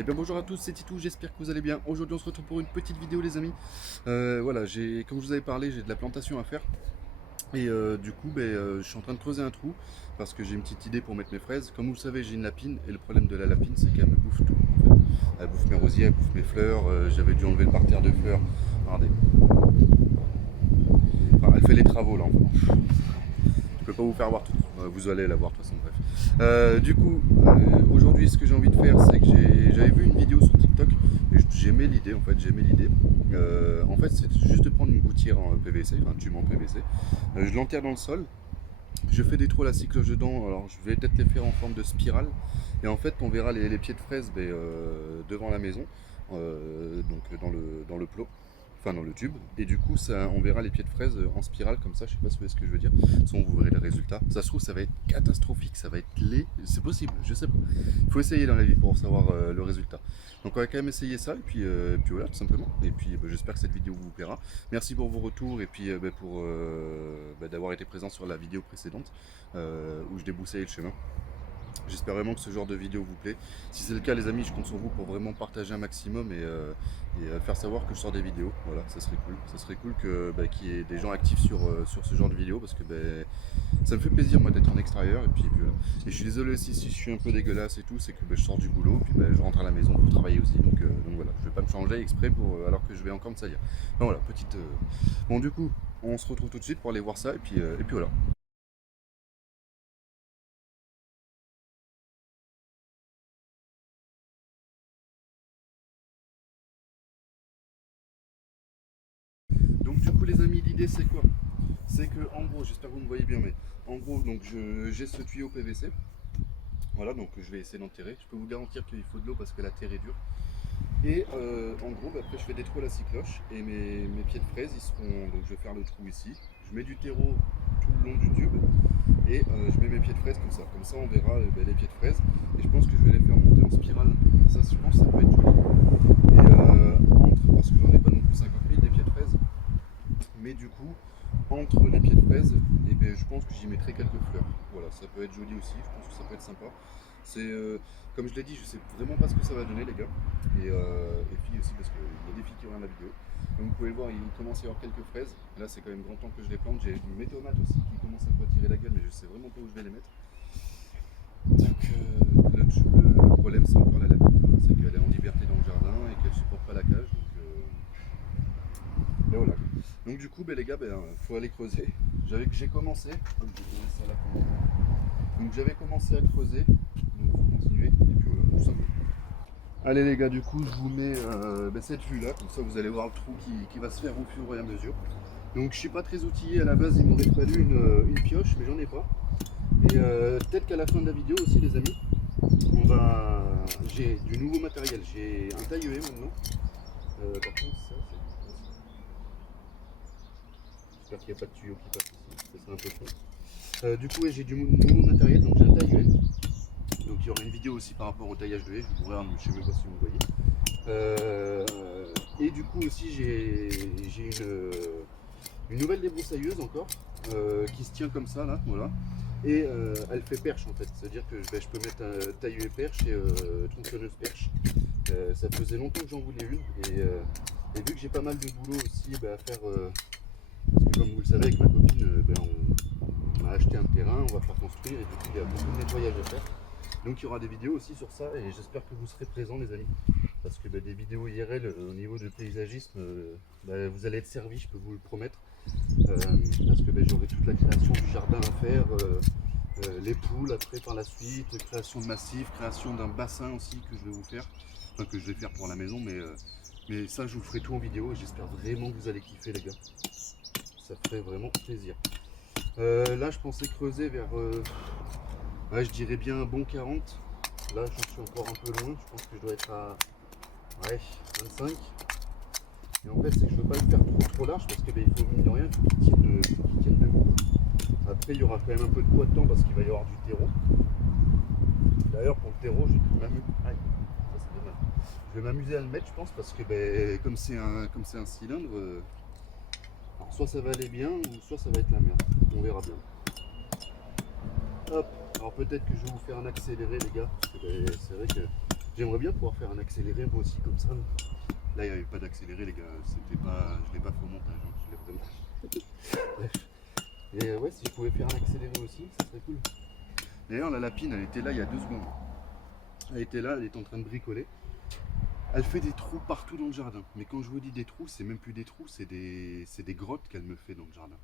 Eh bien bonjour à tous, c'est Titou, j'espère que vous allez bien. Aujourd'hui on se retrouve pour une petite vidéo les amis. Voilà, comme je vous avais parlé, j'ai de la plantation à faire. Et du coup, je suis en train de creuser un trou parce que j'ai une petite idée pour mettre mes fraises. Comme vous le savez, j'ai une lapine et le problème de la lapine, c'est qu'elle me bouffe tout en fait. Elle bouffe mes rosiers, elle bouffe mes fleurs. J'avais dû enlever le parterre de fleurs. Regardez. Enfin, elle fait les travaux là. Je peux pas vous faire voir tout. Vous allez la voir de toute façon, bref. Aujourd'hui, ce que j'ai envie de faire, c'est que j'avais vu une vidéo sur TikTok et j'aimais l'idée. En fait, j'aimais l'idée. En fait, c'est juste de prendre une gouttière en PVC, un tube en PVC. Je l'enterre dans le sol. Je fais des trous à la cycloche dedans. Alors, je vais peut-être les faire en forme de spirale. Et en fait, on verra les pieds de fraises devant la maison, donc dans le plot, enfin dans le tube, et du coup on verra les pieds de fraises en spirale comme ça. Je sais pas si vous voyez ce que je veux dire. Sinon vous verrez le résultat. Ça se trouve ça va être catastrophique, ça va être laid, c'est possible, je sais pas. Il faut essayer dans la vie pour savoir le résultat. Donc on va quand même essayer ça et puis voilà tout simplement. Et puis j'espère que cette vidéo vous plaira. Merci pour vos retours et puis pour d'avoir été présent sur la vidéo précédente où je débroussaillais le chemin. J'espère vraiment que ce genre de vidéo vous plaît. Si c'est le cas les amis, je compte sur vous pour vraiment partager un maximum et faire savoir que je sors des vidéos. Voilà, ça serait cool. Ça serait cool qu'il y ait des gens actifs sur ce genre de vidéos parce que ça me fait plaisir moi d'être en extérieur. Et puis voilà. Et je suis désolé aussi si je suis un peu dégueulasse et tout, c'est que je sors du boulot, puis je rentre à la maison pour travailler aussi. Donc voilà, je vais pas me changer exprès alors que je vais encore me salir. Enfin, voilà, petite. Bon du coup, on se retrouve tout de suite pour aller voir ça et puis voilà. Donc du coup les amis, l'idée c'est quoi? C'est que en gros, j'espère que vous me voyez bien, mais en gros, donc j'ai ce tuyau PVC. Voilà, donc je vais essayer d'enterrer. Je peux vous garantir qu'il faut de l'eau parce que la terre est dure. Et en gros, après je fais des trous à la cycloche et mes pieds de fraise, ils seront. Donc je vais faire le trou ici. Je mets du terreau tout le long du tube et je mets mes pieds de fraise comme ça. Comme ça, on verra les pieds de fraise. Et je pense que je vais les faire monter en spirale un peu comme ça. Je pense que ça peut être joli. Et parce que j'en ai pas non plus 50 000 des pieds de fraise. Mais du coup, entre les pieds de fraise, je pense que j'y mettrai quelques fleurs. Voilà, ça peut être joli aussi, je pense que ça peut être sympa. C'est comme je l'ai dit, je sais vraiment pas ce que ça va donner les gars. Et puis aussi parce qu'il y a des filles qui regardent la vidéo. Comme vous pouvez le voir, il commence à y avoir quelques fraises. Là c'est quand même grand temps que je les plante. J'ai mes tomates aussi qui commencent un peu à tirer la gueule, mais je sais vraiment pas où je vais les mettre. Donc le problème c'est encore la lapine, c'est qu'elle est en liberté dans le jardin et qu'elle supporte pas la cage. Et voilà. Donc du coup, les gars, faut aller creuser. J'ai commencé. Donc j'avais commencé à creuser. Donc faut continuer. Et puis voilà, tout simplement. Allez les gars, du coup, je vous mets cette vue là, comme ça vous allez voir le trou qui va se faire au fur et à mesure. Donc je suis pas très outillé à la base, il m'aurait fallu une pioche, mais j'en ai pas. Et peut-être qu'à la fin de la vidéo aussi, les amis, j'ai du nouveau matériel. J'ai un taille-haie maintenant. Par contre, ça, j'espère qu'il n'y a pas de tuyau qui passe ici, ça serait un peu con. Du coup, ouais, j'ai du nouveau matériel, donc j'ai un taille-haie. Donc il y aura une vidéo aussi par rapport au taillage de haie, je vous regarde, je ne sais même pas si vous voyez. Et du coup aussi j'ai une nouvelle débroussailleuse encore qui se tient comme ça là, voilà. Et elle fait perche en fait, c'est-à-dire que je peux mettre taille-haie perche et tronçonneuse perche. Ça faisait longtemps que j'en voulais une et vu que j'ai pas mal de boulot aussi à faire, parce que comme vous le savez avec ma copine, on a acheté un terrain, on va faire construire et du coup il y a beaucoup de nettoyage à faire. Donc il y aura des vidéos aussi sur ça et j'espère que vous serez présents les amis. Parce que des vidéos IRL au niveau de paysagisme, vous allez être servis, je peux vous le promettre. Parce que j'aurai toute la création du jardin à faire, les poules après par la suite, création de massifs, création d'un bassin aussi que je vais vous faire. Enfin que je vais faire pour la maison, mais ça je vous ferai tout en vidéo et j'espère vraiment que vous allez kiffer les gars. Ça ferait vraiment plaisir. Là je pensais creuser vers... ouais, je dirais bien un bon 40. Là, j'en suis encore un peu loin. Je pense que je dois être à 25. Et en fait, c'est que je ne veux pas le faire trop large parce que il faut mine de rien, il faut qu'il tienne debout. Après, il y aura quand même un peu de poids dedans parce qu'il va y avoir du terreau. D'ailleurs, pour le terreau, je vais m'amuser à le mettre, je pense, parce que comme c'est un cylindre, alors soit ça va aller bien ou soit ça va être la merde. On verra bien. Hop. Alors peut-être que je vais vous faire un accéléré les gars, parce que c'est vrai que J'aimerais bien pouvoir faire un accéléré moi aussi comme ça. Là, il n'y avait pas d'accéléré, les gars. C'était pas, je l'ai pas fait au montage. Hein. Je l'ai vraiment. Bref. Et ouais, si je pouvais faire un accéléré aussi, ça serait cool. D'ailleurs, la lapine, elle était là il y a 2 secondes. Elle était là, elle est en train de bricoler. Elle fait des trous partout dans le jardin. Mais quand je vous dis des trous, c'est même plus des trous, c'est des grottes qu'elle me fait dans le jardin.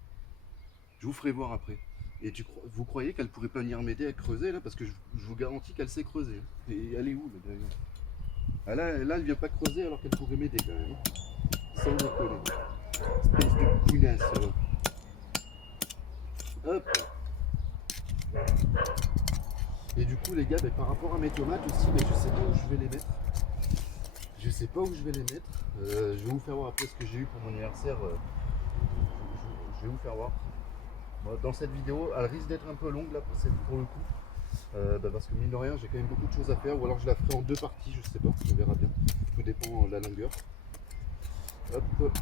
Je vous ferai voir après. Et vous croyez qu'elle pourrait pas venir m'aider à creuser là? Parce que je vous garantis qu'elle sait creuser. Et elle est où là derrière? Ah, là, elle vient pas creuser alors qu'elle pourrait m'aider quand même. Sans déconner. Espèce de couinasse là. Hop. Et du coup les gars, par rapport à mes tomates aussi, je sais pas où je vais les mettre. Je sais pas où je vais les mettre. Je vais vous faire voir après ce que j'ai eu pour mon anniversaire. Je vais vous faire voir. Dans cette vidéo, elle risque d'être un peu longue là pour le coup. Parce que mine de rien, j'ai quand même beaucoup de choses à faire. Ou alors je la ferai en 2 parties, je sais pas, on verra bien. Tout dépend de la longueur. Hop.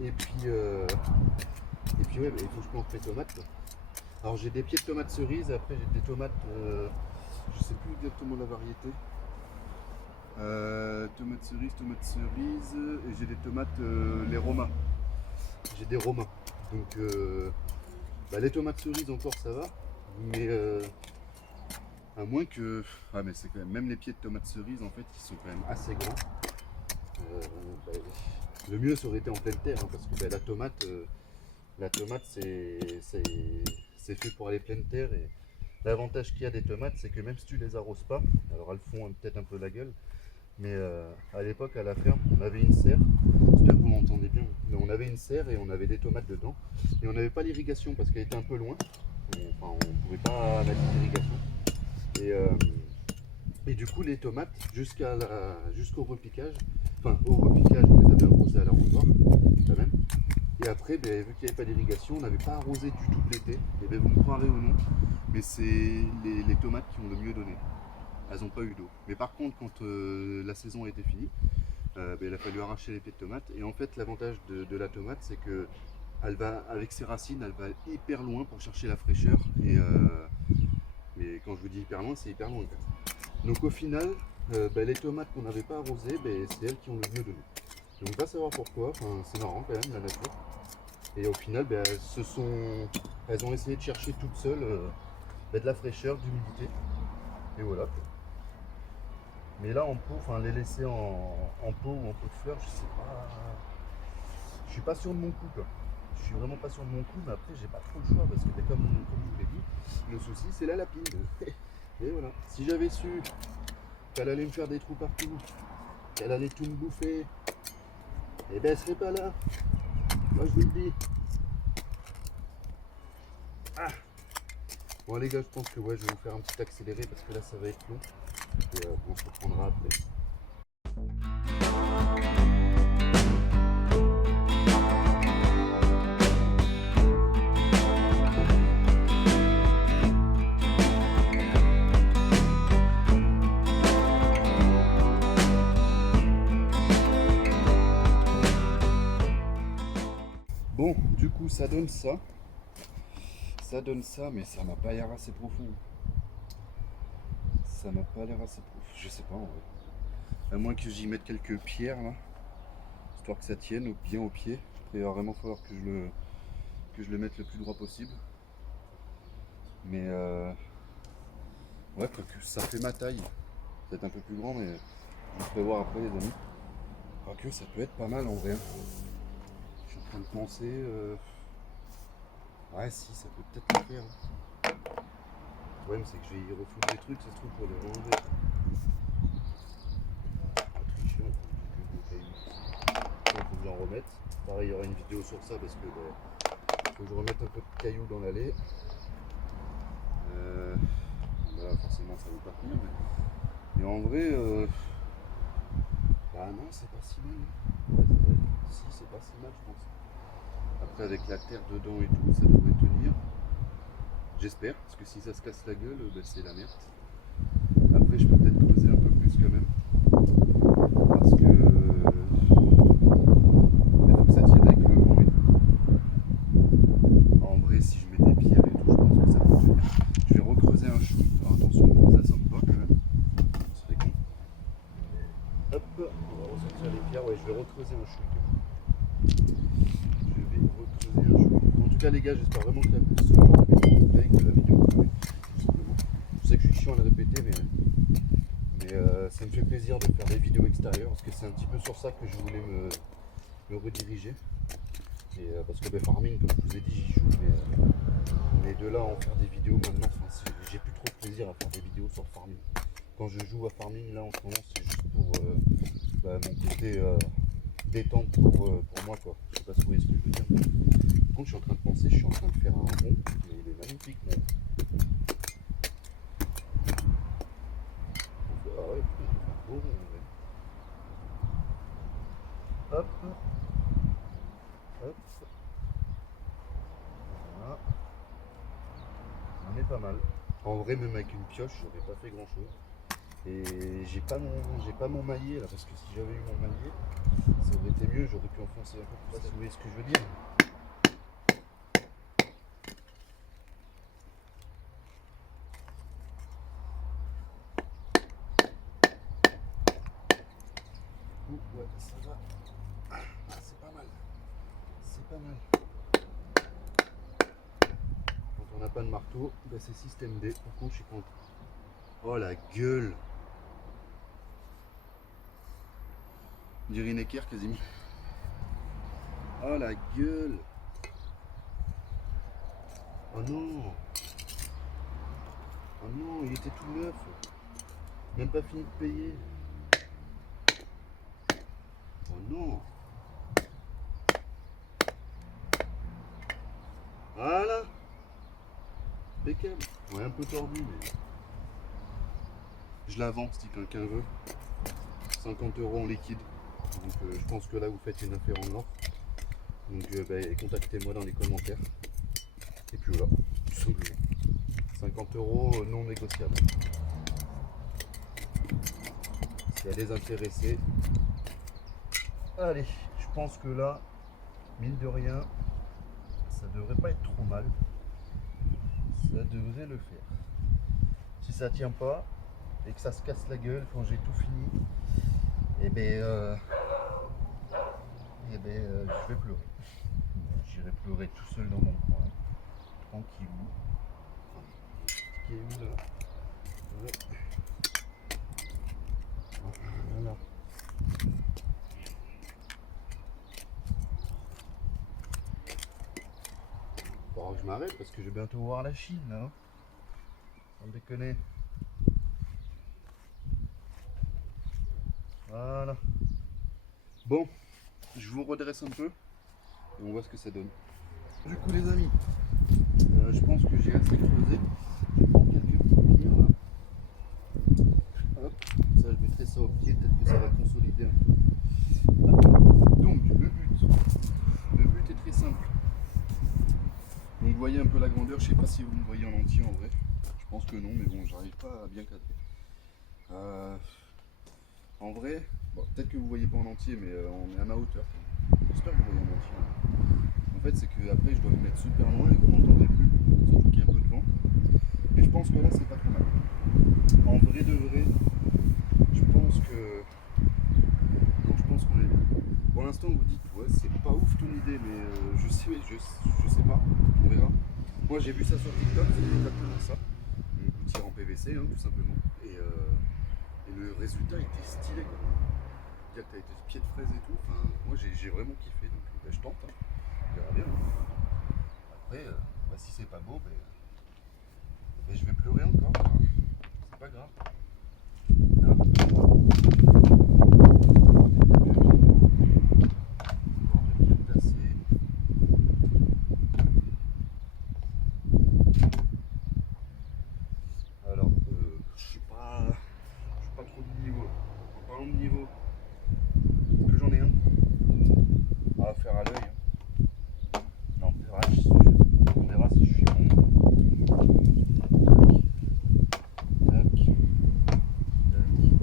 Et puis ouais, il faut que je plante mes tomates. Là. Alors j'ai des pieds de tomates cerises, et après j'ai des tomates, je sais plus exactement la variété. Tomates cerises, et j'ai des tomates, les Roma. J'ai des Roma. Donc les tomates cerises encore ça va, mais à moins que. Ah mais c'est quand même les pieds de tomates cerises en fait ils sont quand même assez grands. Le mieux ça aurait été en pleine terre hein, parce que la tomate c'est fait pour aller pleine terre et l'avantage qu'il y a des tomates c'est que même si tu les arroses pas, alors elles font peut-être un peu la gueule, mais à l'époque à la ferme on avait une serre, j'espère que vous m'entendez bien, mais on avait une serre et on avait des tomates dedans et on n'avait pas l'irrigation parce qu'elle était un peu loin, on ne pouvait pas mettre d'irrigation et du coup les tomates jusqu'au repiquage, au repiquage on les avait arrosées à l'arrosoir quand même. Et après, vu qu'il n'y avait pas d'irrigation, on n'avait pas arrosé du tout de l'été. Et vous me croirez ou non, mais c'est les tomates qui ont le mieux donné. Elles n'ont pas eu d'eau. Mais par contre, quand la saison a été finie, il a fallu arracher les pieds de tomates. Et en fait, l'avantage de la tomate, c'est que elle va, avec ses racines, elle va hyper loin pour chercher la fraîcheur. Mais quand je vous dis hyper loin, c'est hyper loin. Donc au final, les tomates qu'on n'avait pas arrosées, c'est elles qui ont le mieux donné. Donc on va savoir pourquoi, c'est marrant quand même la nature. Et au final, elles ont essayé de chercher toutes seules de la fraîcheur, d'humidité. Et voilà. Mais là en pot, les laisser en pot ou en pot de fleurs, je sais pas. Je suis pas sûr de mon coup quoi. Je suis vraiment pas sûr de mon coup, mais après j'ai pas trop le choix parce que comme je vous l'ai dit, le souci c'est la lapine. Et voilà. Si j'avais su qu'elle allait me faire des trous partout, qu'elle allait tout me bouffer, et elle serait pas là. Moi je vous le dis. Ah. Bon les gars, je pense que je vais vous faire un petit accéléré parce que là ça va être long. Et on se reprendra après. Bon, du coup ça donne ça. Ça donne ça, mais ça m'a pas l'air assez profond. Ça m'a pas l'air assez profond. Je sais pas en vrai. À moins que j'y mette quelques pierres là, histoire que ça tienne bien au pied. Après il va vraiment falloir que je le mette le plus droit possible. Mais ouais, quoique ça fait ma taille. Peut-être un peu plus grand, mais je vous ferai voir après les amis. Quoique ça peut être pas mal en vrai. Je suis en train de penser. Ouais si, ça peut peut-être le faire. Le problème c'est que je vais y refouler des trucs, ça se trouve pour les relever. Tricher, il faut que j'en remette. Pareil, il y aura une vidéo sur ça parce que faut que je remette un peu de cailloux dans l'allée. Voilà, forcément ça ne va pas tenir, mais en vrai, non, c'est pas si mal. Ouais, si, c'est pas si mal, je pense. Après, avec la terre dedans et tout, ça devrait tenir. J'espère, parce que si ça se casse la gueule, c'est la merde. Après, je peux peut-être creuser un peu plus quand même. Parce que il faut que ça tienne avec le vent et tout. En vrai, si je mets des pierres et tout, je pense que ça peut tenir. Je vais recreuser un chou. Alors attention, ça sent pas quand même. Hop, on va ressortir les pierres. Ouais, je vais recreuser un chouïa. Je vais recreuser un chouïa. En tout cas, les gars, j'espère vraiment que ce genre de vidéo vous plaît, que la vidéo vous plaît. Je sais que je suis chiant à le répéter, mais ça me fait plaisir de faire des vidéos extérieures parce que c'est un petit peu sur ça que je voulais me rediriger. Et parce que farming, comme je vous ai dit, j'y joue, mais de là à en faire des vidéos maintenant, j'ai plus trop de plaisir à faire des vidéos sur farming. Quand je joue à farming, là en ce moment, c'est juste pour mon côté détente pour moi, quoi. Je sais pas si vous voyez ce que je veux dire. Par contre, je suis en train de penser, je suis en train de faire un rond, mais il est magnifique, mon. Ah ouais, putain, j'ai fait un beau rond, ouais. Hop, hop. Voilà. On est pas mal. En vrai, même avec une pioche, j'aurais pas fait grand chose. Et j'ai pas mon maillet là, parce que si j'avais eu mon maillet, ça aurait été mieux, j'aurais pu enfoncer un peu plus. Si vous voyez ce que je veux dire. Ouais, ça va. Ah, c'est pas mal. C'est pas mal. Quand on n'a pas de marteau, bah c'est système D. Par contre, je suis content. Oh la gueule! On dirait une équerre quasiment. Oh la gueule! Oh non! Oh non, il était tout neuf. Même pas fini de payer. Oh non! Voilà! Impeccable. Ouais, un peu tordu, mais je la vends si quelqu'un veut. 50 € en liquide. Donc je pense que là vous faites une affaire en or. Donc contactez-moi dans les commentaires. Et puis voilà, tout simplement. 50 € non négociables. S'il y a des intéressés. Allez, je pense que là, mine de rien, ça devrait pas être trop mal. Ça devrait le faire. Si ça tient pas et que ça se casse la gueule quand j'ai tout fini, je vais pleurer. J'irai pleurer tout seul dans mon coin, tranquillou. Qui est où là? Ouais. Voilà. Faudra que je m'arrête parce que je vais bientôt voir la Chine là. On déconne. Voilà. Bon, je vous redresse un peu et on voit ce que ça donne. Du coup les amis, je pense que j'ai assez creusé. Je prends quelques petites pierres là. Hop, ça je mettrai ça au pied, peut-être que ça va consolider un peu. Hop. Donc le but est très simple. Donc vous voyez un peu la grandeur, je sais pas si vous me voyez en entier en vrai. Je pense que non, mais bon, j'arrive pas à bien cadrer. En vrai, bon, peut-être que vous voyez pas en entier, mais on est à ma hauteur. J'espère que vous voyez en entier. En fait, c'est que après je dois me mettre super loin et vous m'entendrez plus, surtout qu'il y a un peu de vent. Mais je pense que là, c'est pas trop mal. En vrai de vrai, je pense que. Donc je pense qu'on est bien. Pour l'instant, vous dites, ouais, c'est pas ouf ton idée, mais je sais pas, on verra. Moi, j'ai vu ça sur TikTok, c'est exactement ça. Une gouttière en PVC, hein, tout simplement. Et le résultat était stylé, quoi. Dire que t'as été pied de fraise et tout, enfin, moi j'ai vraiment kiffé, donc je tente, hein. On verra bien. Après, si c'est pas beau, je vais pleurer encore, hein. C'est pas grave. Alors, je suis pas trop de niveau. En parlant de niveau, est-ce que j'en ai un à faire à l'œil, hein. Non, on verra si je suis bon. Tac, tac, tac. Bien voulu.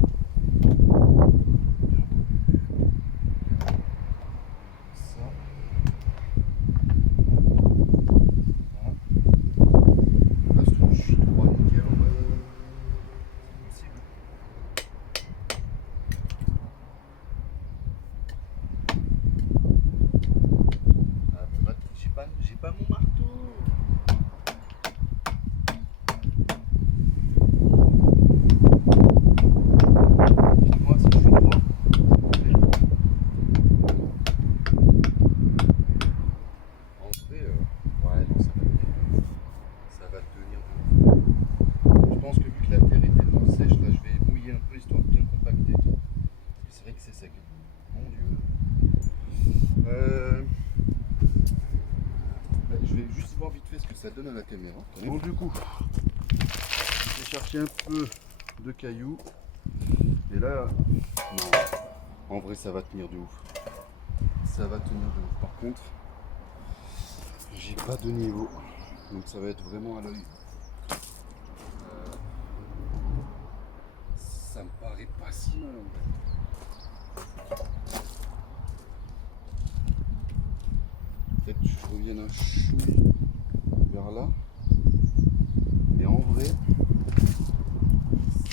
Ça. Voilà. Là, je suis droit nickel en vrai. C'est possible. c'est vrai que c'est sec. Mon Dieu. Je vais juste voir vite fait ce que ça donne à la caméra. Bon, du coup, j'ai cherché un peu de cailloux. Et là, non, en vrai, ça va tenir de ouf. Ça va tenir de ouf. Par contre, j'ai pas de niveau. Donc ça va être vraiment à l'œil. Ça me paraît pas si mal en fait. Peut-être que je revienne un chouille vers là. Et en vrai, ça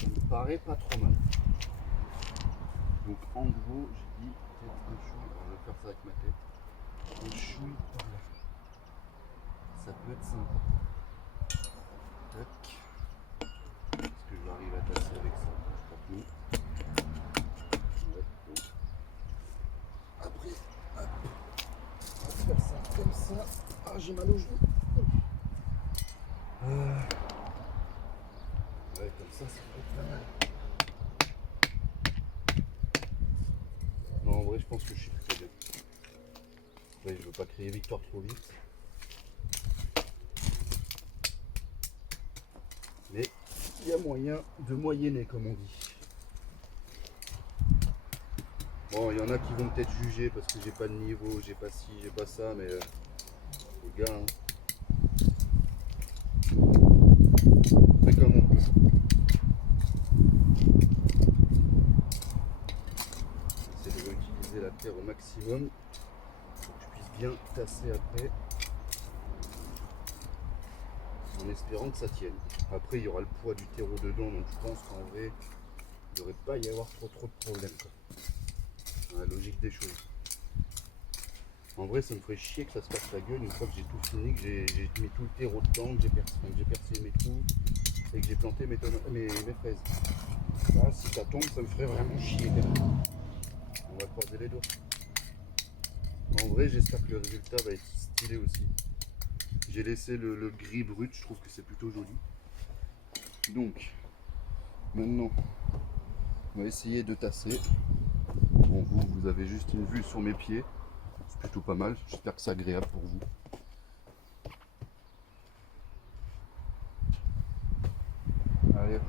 me paraît pas trop mal. Donc en gros, j'ai dit peut-être un chouille, on va faire ça avec ma tête. Un chouille par là. Ça peut être sympa. Tac. Est-ce que je vais arriver à tasser avec ça? Je crois que non. Ouais, bon. Après, hop. On va faire ça comme ça. Ah, j'ai mal au genou. Ouais, comme ça peut être pas mal. Non, en vrai, je pense que je suis très bien. Ouais, je veux pas créer victoire trop vite. Mais il y a moyen de moyenner, comme on dit. Bon, il y en a qui vont peut-être juger parce que j'ai pas de niveau, j'ai pas ci, j'ai pas ça, mais les gars, hein, on fait comme on peut. J'essaie de réutiliser la terre au maximum pour que je puisse bien tasser après, en espérant que ça tienne. Après, il y aura le poids du terreau dedans, donc je pense qu'en vrai, il ne devrait pas y avoir trop de problèmes, quoi. Dans la logique des choses. En vrai, ça me ferait chier que ça se casse la gueule une fois que j'ai tout fini, que j'ai mis tout le terreau dedans, que j'ai percé mes trous et que j'ai planté mes fraises. Là, si ça tombe, ça me ferait vraiment chier. On va croiser les doigts. En vrai, j'espère que le résultat va être stylé aussi. J'ai laissé le gris brut, je trouve que c'est plutôt joli. Donc, maintenant, on va essayer de tasser. Bon, vous avez juste une vue sur mes pieds. C'est plutôt pas mal. J'espère que c'est agréable pour vous. Allez.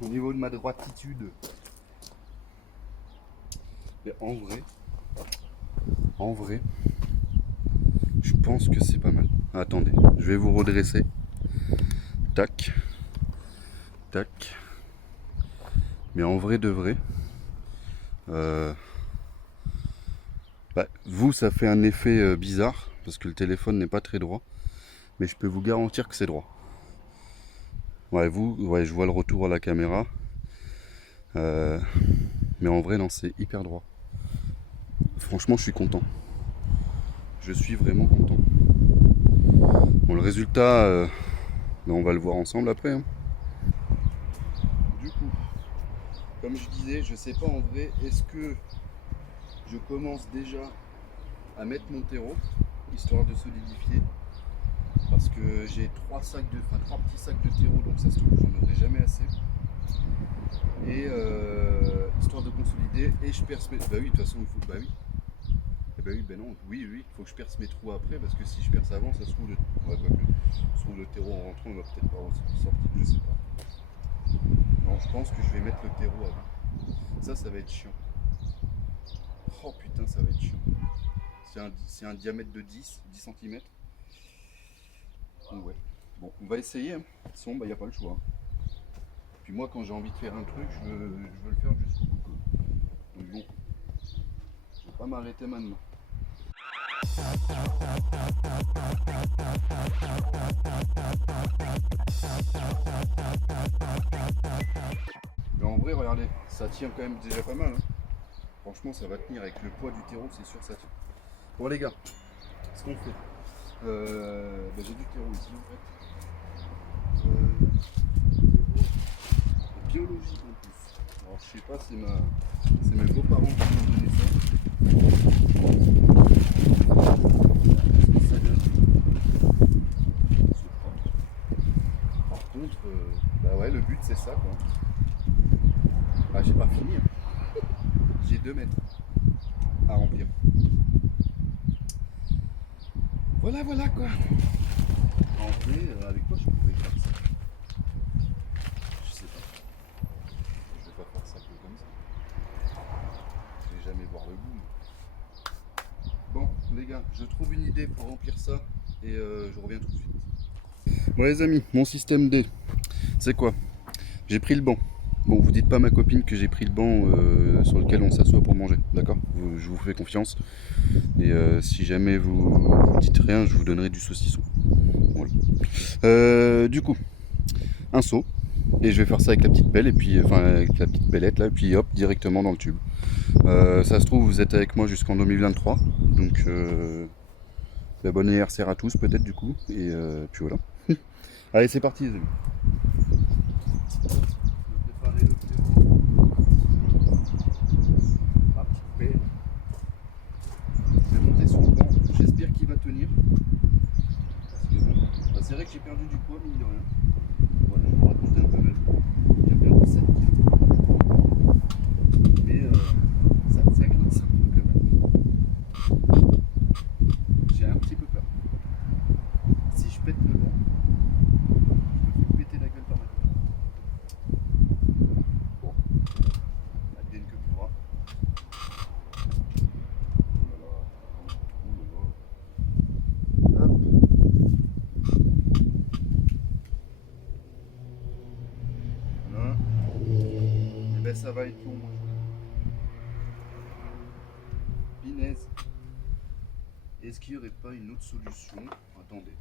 Au niveau de ma droititude, mais en vrai, je pense que c'est pas mal. Attendez, je vais vous redresser. Tac, tac. Mais en vrai de vrai, vous, ça fait un effet bizarre parce que le téléphone n'est pas très droit, mais je peux vous garantir que c'est droit. Ouais, je vois le retour à la caméra, mais en vrai, non, c'est hyper droit. Franchement, je suis content. Je suis vraiment content. Bon, le résultat, on va le voir ensemble après. Hein. Du coup, comme je disais, je sais pas en vrai, est-ce que je commence déjà à mettre mon terreau, histoire de solidifier, parce que j'ai trois petits sacs de terreau, donc ça se trouve j'en aurai jamais assez. Et histoire de consolider, et je perce mes. Bah oui, de toute façon il faut. Bah oui. Et bah oui, ben non, oui, il faut que je perce mes trous après, parce que si je perce avant, ça se trouve le terreau en rentrant, il va peut-être pas sortir, je sais pas. Non, je pense que je vais mettre le terreau avant. Ça va être chiant. Oh putain, ça va être chiant. C'est un diamètre de 10 cm. Ouais. Bon, on va essayer. Hein. De toute façon, il n'y a pas le choix. Puis moi, quand j'ai envie de faire un truc, je veux le faire jusqu'au bout. Donc bon, je vais pas m'arrêter maintenant. Mais en vrai, regardez, ça tient quand même déjà pas mal. Hein. Franchement, ça va tenir avec le poids du terreau, c'est sûr, ça tient. Bon les gars, ce qu'on fait, j'ai du terreau ici en fait. Biologique en plus. Alors je sais pas, c'est mes beaux-parents qui m'ont donné ça. Ça donne. Par contre, contre, bah ouais, le but c'est ça quoi. Bah j'ai pas fini. Hein. J'ai 2 mètres à remplir. Voilà, voilà quoi. En vrai, avec toi je pourrais faire ça. Je sais pas. Je vais pas faire ça que comme ça. Je vais jamais voir le bout. Bon, les gars, je trouve une idée pour remplir ça et je reviens tout de suite. Bon, les amis, mon système D, c'est quoi? J'ai pris le banc. Bon, vous dites pas à ma copine que j'ai pris le banc sur lequel on s'assoit pour manger, d'accord? Je vous fais confiance. Et si jamais vous dites rien, je vous donnerai du saucisson. Voilà. Du coup, un seau. Et je vais faire ça avec la petite pelle, et puis, enfin, avec la petite pellette là, et puis hop, directement dans le tube. Ça se trouve, vous êtes avec moi jusqu'en 2023. Donc, bah, bon anniversaire à tous, peut-être du coup. Et puis voilà. Allez, c'est parti, les amis. Préparer le terreau. Ma petite pelle. Je vais monter sur le banc. J'espère qu'il va tenir. Parce que bon, bah, c'est vrai que j'ai perdu du poids, mine de rien. Voilà, je vais vous raconter un peu ma vie. J'ai perdu 7 kilos. Mais ça glisse un peu quand même. J'ai un petit peu peur. Si je pète le banc, je me fais péter la gueule par ma gueule. Bon, advienne que pourra. Hop. Voilà. Et ben ça va être long. Pinaise. Est-ce qu'il n'y aurait pas une autre solution? Attendez,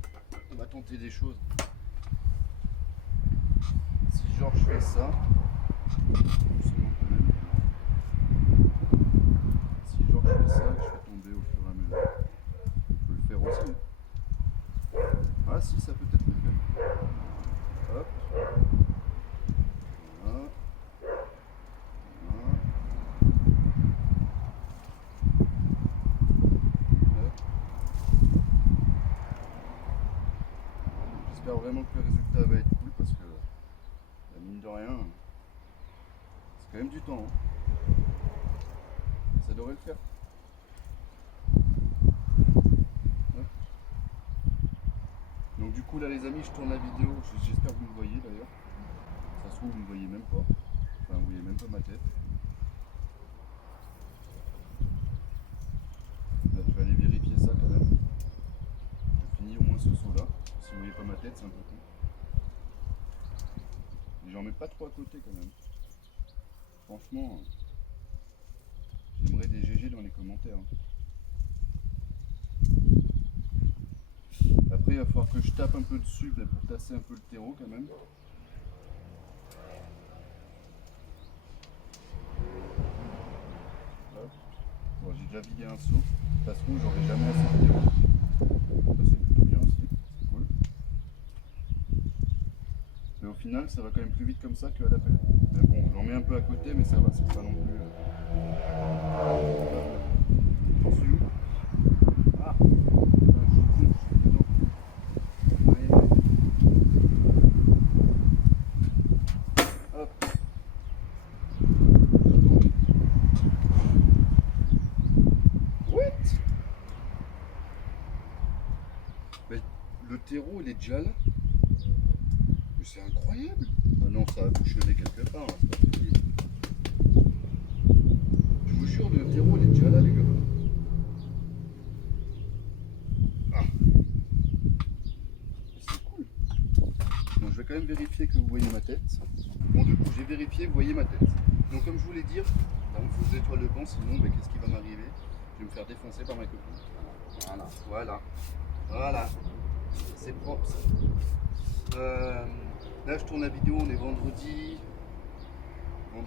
on va tenter des choses. Si genre je fais ça, doucement quand même. Si genre je fais ça, que je fais tomber au fur et à mesure, je peux le faire aussi. Ah si, ça peut peut-être le faire. Hop. Voilà. Voilà. Hop. J'espère vraiment que le résultat va être cool parce que, la mine de rien, c'est quand même du temps. Hein. Mais ça devrait le faire. Hop. Donc du coup là les amis, je tourne la vidéo, j'espère que vous me voyez d'ailleurs. Ça se trouve vous me voyez même pas. Enfin vous voyez même pas ma tête. Là, je vais aller vérifier ça quand même. Je finis au moins ce saut là. Si vous voyez pas ma tête, c'est un peu con. Mais j'en mets pas trop à côté quand même. Franchement, j'aimerais des GG dans les commentaires. Après, il va falloir que je tape un peu dessus là, pour tasser un peu le terreau quand même. Hop. Bon, j'ai déjà vidé un seau. Ça se trouve, j'aurai jamais assez de terreau. Ça, c'est plutôt bien aussi. C'est cool. Mais au final, ça va quand même plus vite comme ça qu'à la pelle. Mais bon, j'en mets un peu à côté, mais ça va, c'est pas non plus. J'en suis où? Ah, je suis dedans. Allez. Hop. What? Mais le terreau, il est déjà là. Mais c'est incroyable. Ah non, ça a bouchonné quelque part, hein, c'est pas possible. Je vous jure, le terreau, il est déjà là, les gars. Ah, c'est cool. Donc je vais quand même vérifier que vous voyez ma tête. Bon, du coup, j'ai vérifié, vous voyez ma tête. Donc comme je voulais dire, là, il faut que j'étoile le banc, sinon, ben, qu'est-ce qui va m'arriver? Je vais me faire défoncer par ma copine. Voilà, voilà, voilà. C'est propre, ça. Là, je tourne la vidéo, on est vendredi 20.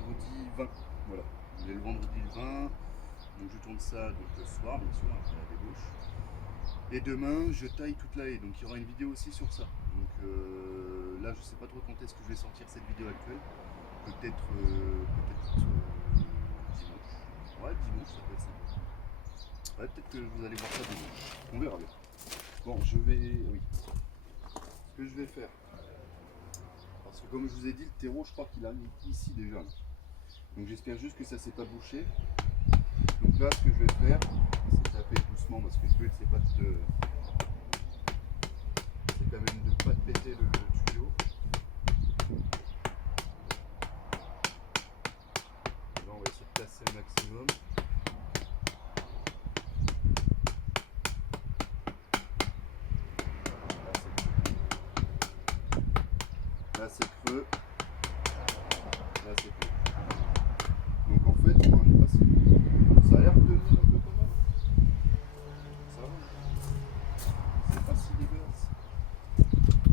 Voilà, on est le vendredi 20. Donc je tourne ça donc, le soir, bien sûr, après la débauche. Et demain, je taille toute la haie, donc il y aura une vidéo aussi sur ça. Donc là, je sais pas trop quand est-ce que je vais sortir cette vidéo actuelle. Peut-être dimanche. Ouais, dimanche, ça peut être sympa. Ouais, peut-être que vous allez voir ça dimanche. On verra bien. Bon, je vais. Oui. Ce que je vais faire, comme je vous ai dit, le terreau, je crois qu'il arrive ici déjà. Là. Donc j'espère juste que ça s'est pas bouché. Donc là, ce que je vais faire, c'est taper doucement parce que le but, c'est pas de... C'est quand même de ne pas péter le tuyau. Là, on va essayer de tasser le maximum. Là, c'est creux. Là, c'est creux. Donc en fait, on est passé. Ça a l'air de tenir un peu quand même. Ça va. C'est pas si dégueulasse.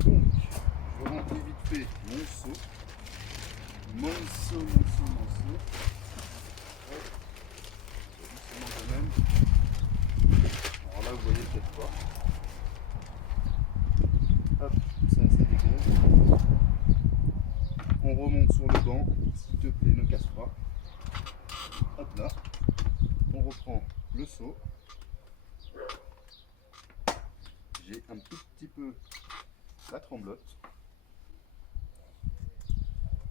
Donc, je vais remplir vite fait mon seau. Mon seau. Hop. Doucement quand même. Alors là, vous voyez peut-être pas. Hop, ça dégage. On remonte sur le banc. S'il te plaît, ne casse pas. Hop là. On reprend le seau. J'ai un tout petit peu la tremblote.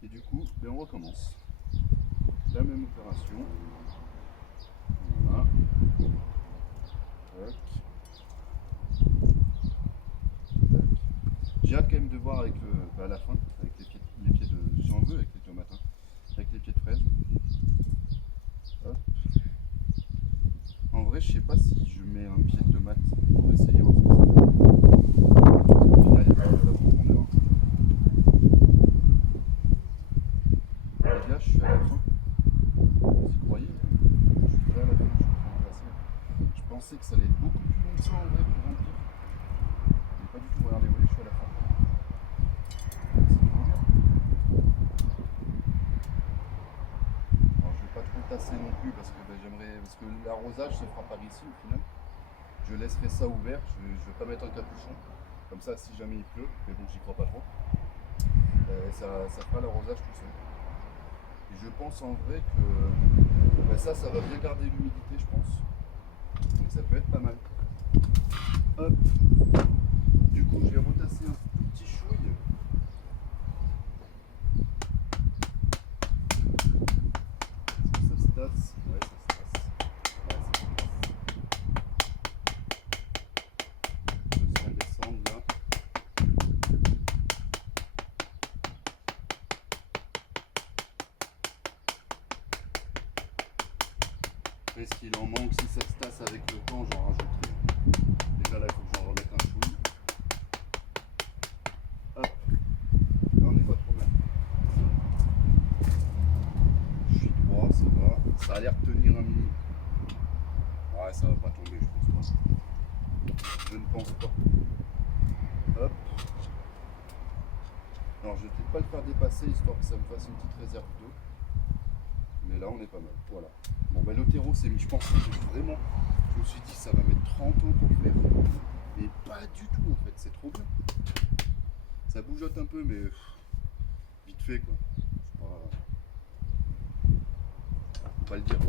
Et du coup, ben on recommence. La même opération. Voilà. Tac. Tac. J'ai hâte quand même de voir avec à la fin, avec les pieds de. J'en veux avec les tomates, hein, avec les pieds de fraise. Hop. En vrai, je sais pas si je mets un pied de tomate pour essayer voir ce que ça donne. Parce qu'au final, il y a pas de la profondeur. Les gars, je suis à la fin. Vous y croyez? Je suis déjà à la fin, je suis en train de passer. Je pensais que ça allait être beaucoup plus long que ça en vrai pour remplir. Mais pas du tout, regardez, vous voyez, je suis à la fin. C'est trop bien. Alors je vais pas trop tasser non plus parce que ben, parce que l'arrosage se fera par ici au final. Je laisserai ça ouvert, je vais pas mettre un capuchon. Comme ça, si jamais il pleut, mais bon, j'y crois pas trop, ça fera l'arrosage tout seul. Et je pense en vrai que ben ça va bien garder l'humidité, je pense. Donc ça peut être pas mal. Hop. Du coup, je vais retasser un petit chouille. Est-ce que ça se tasse? Ouais, ça se tasse. Ouais, ça se tasse. Je sens descendre là. Est-ce qu'il en manque? Si ça se tasse avec le temps, j'en rajouterai. Déjà là, il faut que j'en remette un chouille. Hop. Là, on n'est pas trop mal. Je suis droit, ça va. Ça a l'air de tenir un mini. Ouais, ça va pas tomber, je pense pas. Je ne pense pas. Hop. Alors, je vais peut-être pas le faire dépasser, histoire que ça me fasse une petite réserve d'eau. Mais là, on est pas mal. Voilà. Bon, ben, le terreau, c'est mis. Je pense que vraiment, je me suis dit, ça va mettre 30 ans pour le faire. Mais pas du tout, en fait. C'est trop bien. Ça bougeote un peu, mais vite fait, quoi. C'est pas... Faut pas le dire.